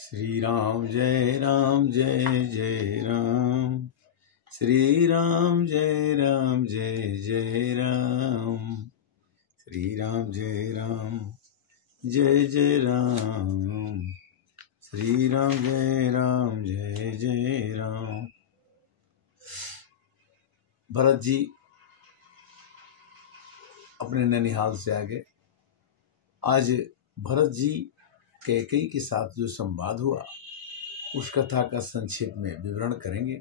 श्री राम जय राम, श्री राम जय जय राम, श्री राम जय राम, श्री राम जय राम। भरत जी अपने ननिहाल से आगे आज भरत जी कैकेयी के साथ जो संवाद हुआ उस कथा का संक्षेप में विवरण करेंगे।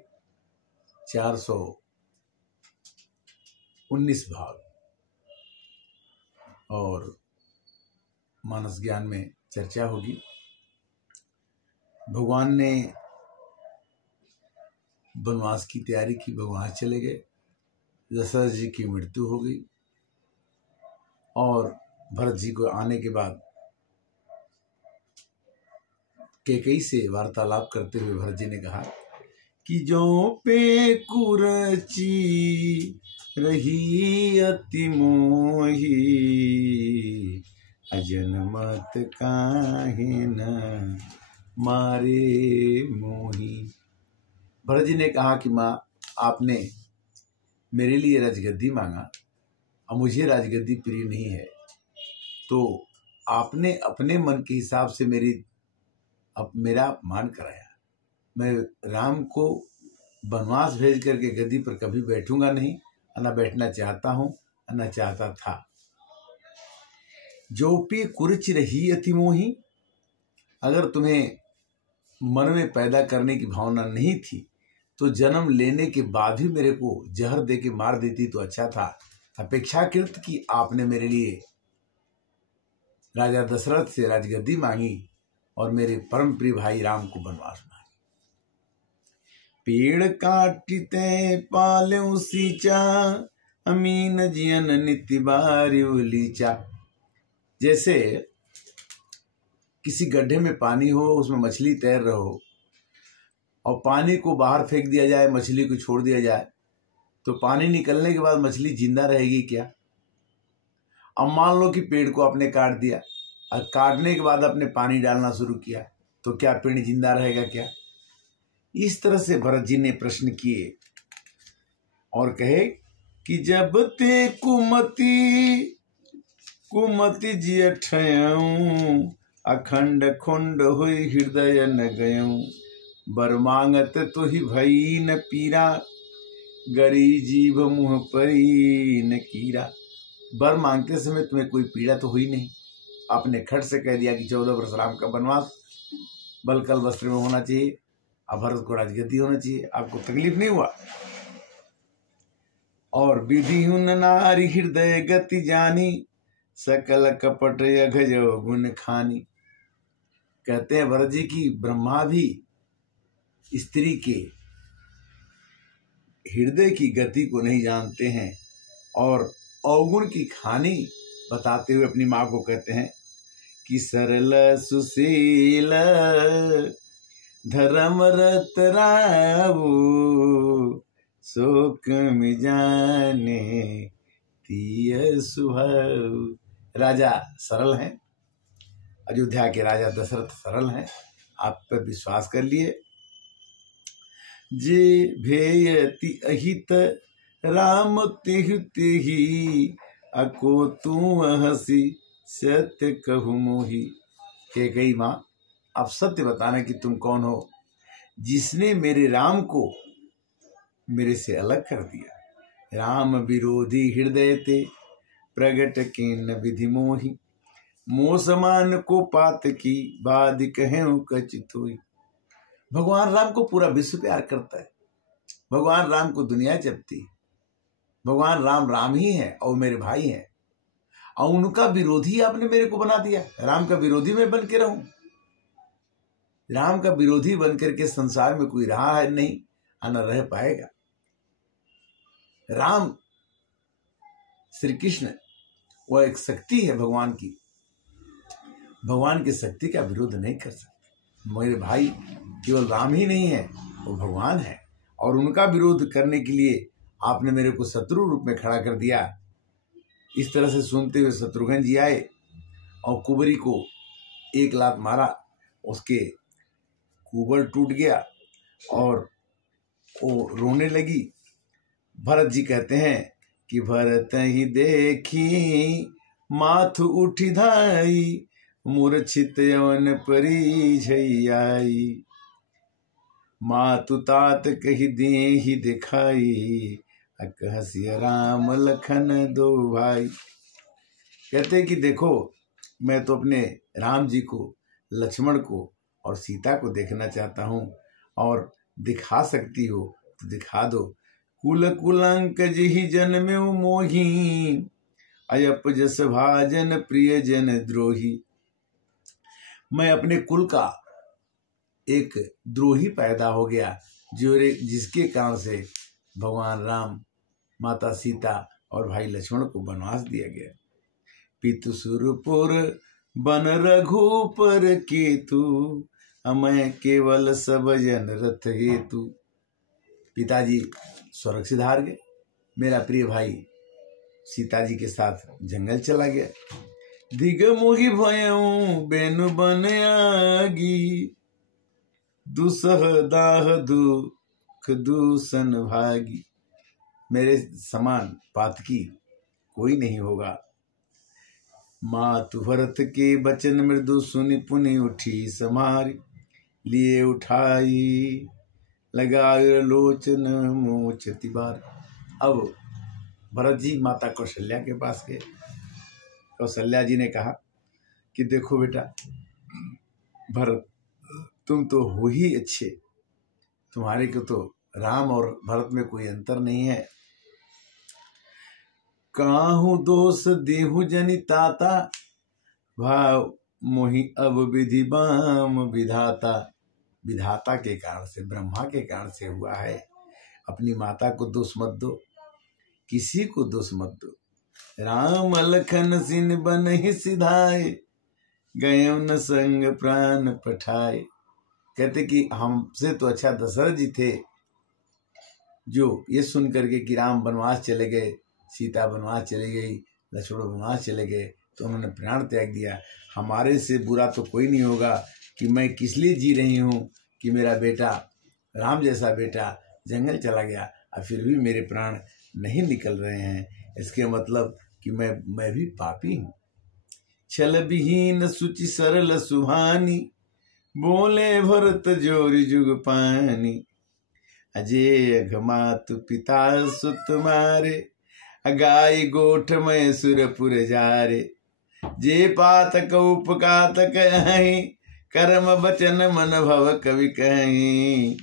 419 भाग और मानस ज्ञान में चर्चा होगी। भगवान ने वनवास की तैयारी की, भगवान चले गए, दशरथ जी की मृत्यु हो गई और भरत जी को आने के बाद कैकेयी से वार्तालाप करते हुए भरत जी ने कहा कि जो पे कुरची रही अति मोही, अजनमत काहे न मारे मोही। भरत जी ने कहा कि माँ, आपने मेरे लिए राजगद्दी मांगा और मुझे राजगद्दी प्रिय नहीं है, तो आपने अपने मन के हिसाब से मेरा अपमान कराया। मैं राम को वनवास भेज करके गद्दी पर कभी बैठूंगा नहीं, न बैठना चाहता हूं, न चाहता था। जो पे कुरच रही अति मोही, अगर तुम्हें मन में पैदा करने की भावना नहीं थी तो जन्म लेने के बाद भी मेरे को जहर दे के मार देती तो अच्छा था। अपेक्षाकृत कि आपने मेरे लिए राजा दशरथ से राजगद्दी मांगी और मेरे परम प्रिय भाई राम को वनवास मांगी। पेड़ काटते पाल्यों सींचा, अमीन जियन नित्य बारियो लीचा। जैसे किसी गड्ढे में पानी हो, उसमें मछली तैर रहो और पानी को बाहर फेंक दिया जाए, मछली को छोड़ दिया जाए, तो पानी निकलने के बाद मछली जिंदा रहेगी क्या? अब मान लो कि पेड़ को आपने काट दिया और काटने के बाद आपने पानी डालना शुरू किया, तो क्या पेड़ जिंदा रहेगा क्या? इस तरह से भरत जी ने प्रश्न किए और कहे कि जब ते कुमति जियठयऊं, अखंड खुंड हुई हृदय न गयऊं। बर मांगत तो ही भई न पीरा, गरी जीव मुँह परी न कीरा। बर मांगते समय तुम्हें कोई पीड़ा तो हुई नहीं। आपने खट से कह दिया कि 14 वर्ष राम का वनवास बलकल वस्त्र में होना चाहिए, अब भरत को राजगद्दी होना चाहिए, आपको तकलीफ नहीं हुआ। और विधि हुन नारी हृदय गति जानी, सकल कपट यघजो गुण खानी। कहते हैं भरत जी की ब्रह्मा भी स्त्री के हृदय की गति को नहीं जानते हैं और अवगुण की खानी बताते हुए अपनी माँ को कहते हैं कि सरल सुशील धर्म रत रावो, शोक में जाने तीय सुहाव। राजा सरल हैं, अयोध्या के राजा दशरथ सरल हैं, आप पर विश्वास कर लिए। जे भेयति अहित राम तेहु तेहि, अको तू हसी सत्य कहु मोही। कैकेयी माँ, आप सत्य बताना कि तुम कौन हो जिसने मेरे राम को मेरे से अलग कर दिया। राम विरोधी हृदय ते, प्रगट किन विधि मोही। मोह समान को पात की, बाद कहें कचित हुई। भगवान राम को पूरा विश्व प्यार करता है, भगवान राम को दुनिया जपती है। भगवान राम राम ही है और मेरे भाई हैं, और उनका विरोधी आपने मेरे को बना दिया। राम का विरोधी मैं बन के रहूं? राम का विरोधी बन करके संसार में कोई रहा है नहीं, न रह पाएगा। राम श्री कृष्ण वह एक शक्ति है भगवान की, भगवान की शक्ति का विरोध नहीं कर सकते। मेरे भाई केवल राम ही नहीं है, वो भगवान है, और उनका विरोध करने के लिए आपने मेरे को शत्रु रूप में खड़ा कर दिया। इस तरह से सुनते हुए शत्रुघ्न जी आए और कुबरी को एक लात मारा, उसके कुबर टूट गया और वो रोने लगी। भरत जी कहते हैं कि भरत ही देखी माथ उठी धाई, मूर्छित यवन परी झैयाई, मातु तात कही दे ही दिखाई, हसिया राम लखन दो भाई। कहते कि देखो मैं तो अपने राम जी को, लक्ष्मण को और सीता को देखना चाहता हूँ, और दिखा सकती हो तो दिखा दो। कुल कुलंक जिहि जन्म्यो मोही, अयप जस भाजन प्रिय जन द्रोही। मैं अपने कुल का एक द्रोही पैदा हो गया, जिसके कारण से भगवान राम, माता सीता और भाई लक्ष्मण को वनवास दिया गया। पितु सुरपुर बन रघुपर केतु, मैं केवल सब जन रथ हेतु। पिताजी स्वर्ग से धार गए, मेरा प्रिय भाई सीता जी के साथ जंगल चला गया। दिग मोहि भयऊ बेनु बन आगी, दुसह दाह दुख दूसन भागी। मेरे समान पातकी कोई नहीं होगा। मातु भरत के बचन मृदु सुनि पुनि उठी समारी, लिए उठाई लगाए लोचन मोचति बार। अब भरत जी माता कौशल्या के पास गए। कौशल्या जी ने कहा कि देखो बेटा भरत, तुम तो हो ही अच्छे, तुम्हारे को तो राम और भरत में कोई अंतर नहीं है। काहू दोष देहु जनि ताता, भाव मोहि अब विधि बाम विधाता। विधाता के कारण से, ब्रह्मा के कारण से हुआ है। अपनी माता को दोष मत दो, किसी को दोष मत दो। राम लखन सिन बन ही सिधाए, गए न संग प्राण पठाए। कहते कि हमसे तो अच्छा दशरथ जी थे, जो ये सुन करके कि राम वनवास चले गए, सीता वनवास चली गई, लक्ष्मण वनवास चले गए, तो उन्होंने प्राण त्याग दिया। हमारे से बुरा तो कोई नहीं होगा कि मैं किस लिए जी रही हूँ कि मेरा बेटा, राम जैसा बेटा जंगल चला गया और फिर भी मेरे प्राण नहीं निकल रहे हैं। इसके मतलब कि मैं भी पापी हूँ। छल विहीन सुचि सरल सुहानी, बोले भरत जोरी जुग पानी। अजय अघमातु पिता सुत मारे, गाय गोठ में सुरपुर जारे। जे पातक उपकातक अहि, कर्म बचन मन भव कवि कहीं।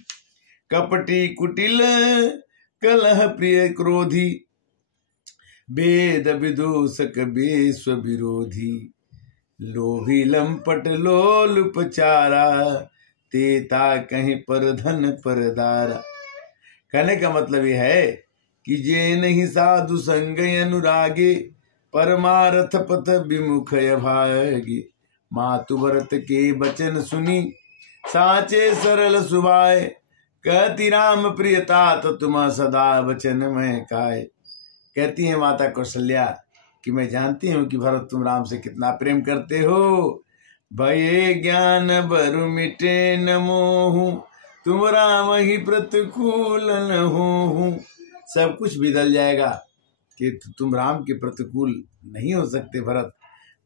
कपटी कुटिल कलह प्रिय क्रोधी, वेद विदूषक विश्व विरोधी। लोभी लंपट लोलुपचारा, तेता कहीं पर धन पर दारा। कहने का मतलब यह है कि जे नहीं साधु संग अनुरागे, परमारथ पथ विमुख भागे। मातु भरत के बचन सुनी, साचे सरल सुभाए। कहती राम प्रियता तो तुम सदा वचन में काय। कहती है माता कौशल्या कि मैं जानती हूँ कि भरत तुम राम से कितना प्रेम करते हो। भये ज्ञान बरु मिटे न मोहू, तुम राम ही प्रतिकूल न हो। सब कुछ बदल जाएगा कि तुम राम के प्रतिकूल नहीं हो सकते भरत।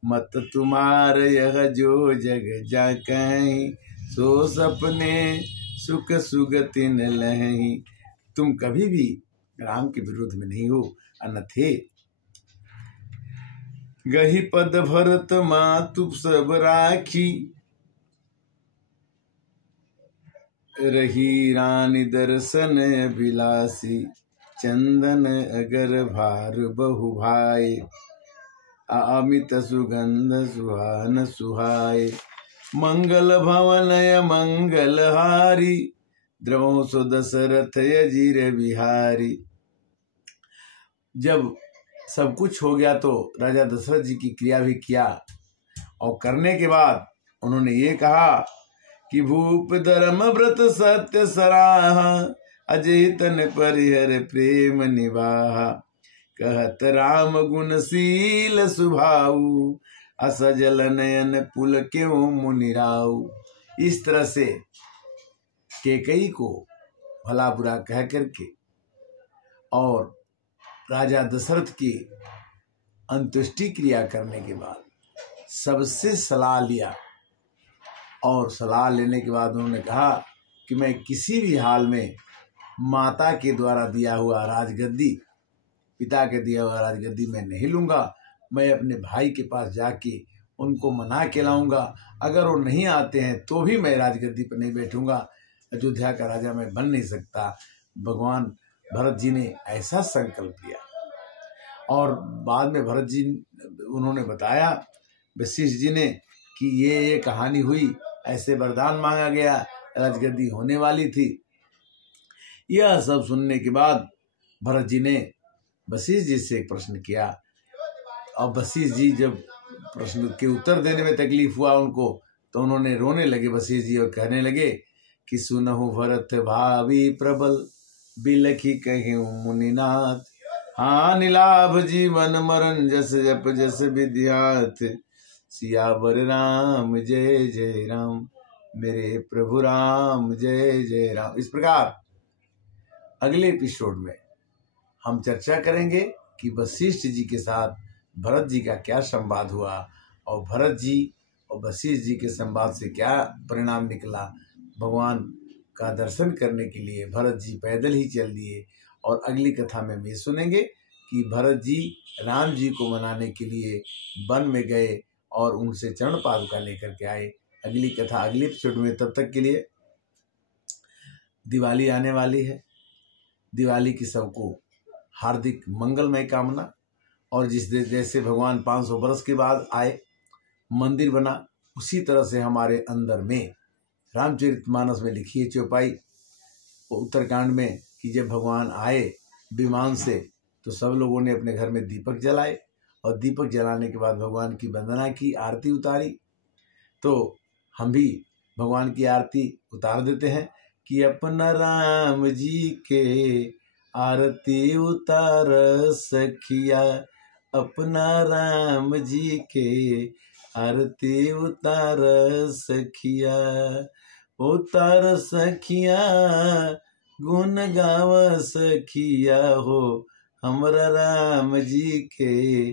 मत तुम्हार यह जो जग जा कहीं, सो सपने सुख सुगति न लहीं। तुम कभी भी राम के विरोध में नहीं हो, अन्यथे गही पद भरत मातु सब राखी। रही रानी दर्शन अभिलाषी, चंदन अगर भार बहु भाई। अमित सुगंध सुहान सुहाय, मंगल भवनय मंगल हारी। द्रवो सो दशरथ अजीर बिहारी। जब सब कुछ हो गया तो राजा दशरथ जी की क्रिया भी किया, और करने के बाद उन्होंने ये कहा कि भूप धर्म व्रत सत्य सराहा, अजय तन परिहर प्रेम निवाहा। कहत राम गुणशील सुभाऊ, असजल नयन पुल क्यों मुनिराऊ। इस तरह से कैकेयी को भला बुरा कह करके और राजा दशरथ की अंत्येष्टि क्रिया करने के बाद सबसे सलाह लिया, और सलाह लेने के बाद उन्होंने कहा कि मैं किसी भी हाल में माता के द्वारा दिया हुआ राजगद्दी, पिता के दिया हुआ राजगद्दी मैं नहीं लूँगा। मैं अपने भाई के पास जाके उनको मना के लाऊंगा। अगर वो नहीं आते हैं तो भी मैं राजगद्दी पर नहीं बैठूंगा। अयोध्या का राजा मैं बन नहीं सकता। भगवान भरत जी ने ऐसा संकल्प लिया। और बाद में भरत जी उन्होंने बताया वशिष्ठ जी ने कि ये कहानी हुई, ऐसे वरदान मांगा गया, राजगद्दी होने वाली थी। यह सब सुनने के बाद भरत जी ने वशिष्ठ जी से एक प्रश्न किया, और वशिष्ठ जी जब प्रश्न के उत्तर देने में तकलीफ हुआ उनको, तो उन्होंने रोने लगे वशिष्ठ जी और कहने लगे कि सुनहु भरत भावी प्रबल, बिलखी कहे मुनिनाथ, हानि लाभ जीवन मरण जस जप जस विद्यात, सियावर राम जय जय राम, मेरे प्रभु राम जय जय राम। इस प्रकार अगले एपिसोड में हम चर्चा करेंगे कि वशिष्ठ जी के साथ भरत जी का क्या संवाद हुआ, और भरत जी और वशिष्ठ जी के संवाद से क्या परिणाम निकला। भगवान का दर्शन करने के लिए भरत जी पैदल ही चल दिए, और अगली कथा में भी सुनेंगे कि भरत जी राम जी को मनाने के लिए वन में गए और उनसे चरण पादुका लेकर के आए। अगली कथा अगले एपिसोड में। तब तक के लिए दिवाली आने वाली है। दिवाली की सबको हार्दिक मंगलमय कामना। और जैसे भगवान 500 वर्ष के बाद आए, मंदिर बना, उसी तरह से हमारे अंदर में रामचरितमानस में लिखी है चौपाई उत्तरकांड में कि जब भगवान आए विमान से तो सब लोगों ने अपने घर में दीपक जलाए, और दीपक जलाने के बाद भगवान की वंदना की, आरती उतारी। तो हम भी भगवान की आरती उतार देते हैं कि अपना राम जी के आरती उतार सखिया, अपना राम जी के आरती उतार सखिया, उतार सखिया गुण गाव सखिया हो, हमरा राम जी के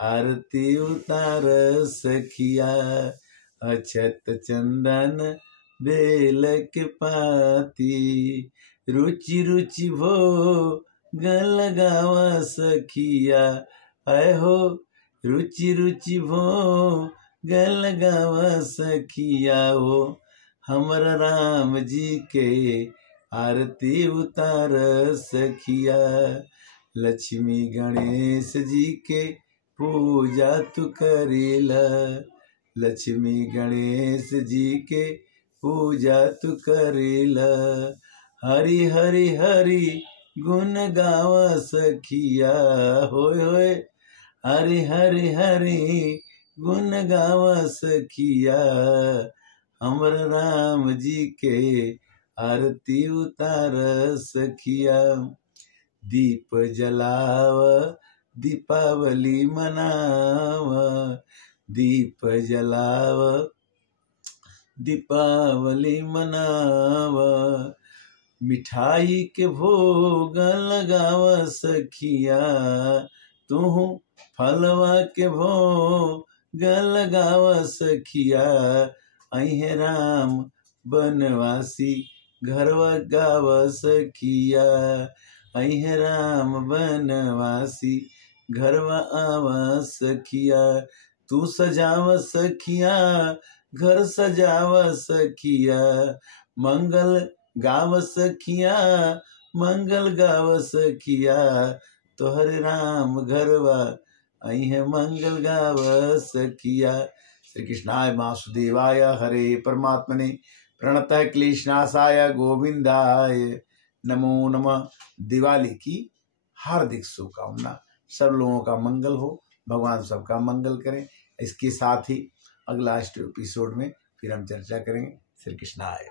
आरती उतार सखिया, अक्षत चंदन बेल के पाती, रुचि रुचि भो गल गावा सखिया, आय हो रुचि रुचि भो गल गावा सखिया हो, हमर राम जी के आरती उतार सखिया, लक्ष्मी गणेश जी के पूजा तू करेला, लक्ष्मी गणेश जी के पूजा तू करेला, हरि हरि हरि गुण गावा सखिया, होय होय हरि हरि हरि गुण गावा सखिया, हमर राम जी के आरती उतार सखिया, दीप जलाव दीपावली मनाव, दीप जलाव दीपावली मनाव, मिठाई के भोग लगाव सखिया, तू फलवा के भोग लगाव सखिया, अहे राम बनवासी घरवा गाव सखिया, अहे राम बनवासी घरवा आवा सखिया, तू सजाव सखिया घर सजाव सखिया, मंगल गाव सखिया मंगल गाव सखिया, तोहरे राम घरवा अहे मंगल गाव सखिया। श्री कृष्णाय वासुदेवाय हरे परमात्मने प्रणतः क्लेशनाशाय गोविंदाय नमो नमः। दिवाली की हार्दिक शुभकामना। सब लोगों का मंगल हो, भगवान सबका मंगल करें। इसके साथ ही अगला एपिसोड में फिर हम चर्चा करेंगे। श्री कृष्णाय।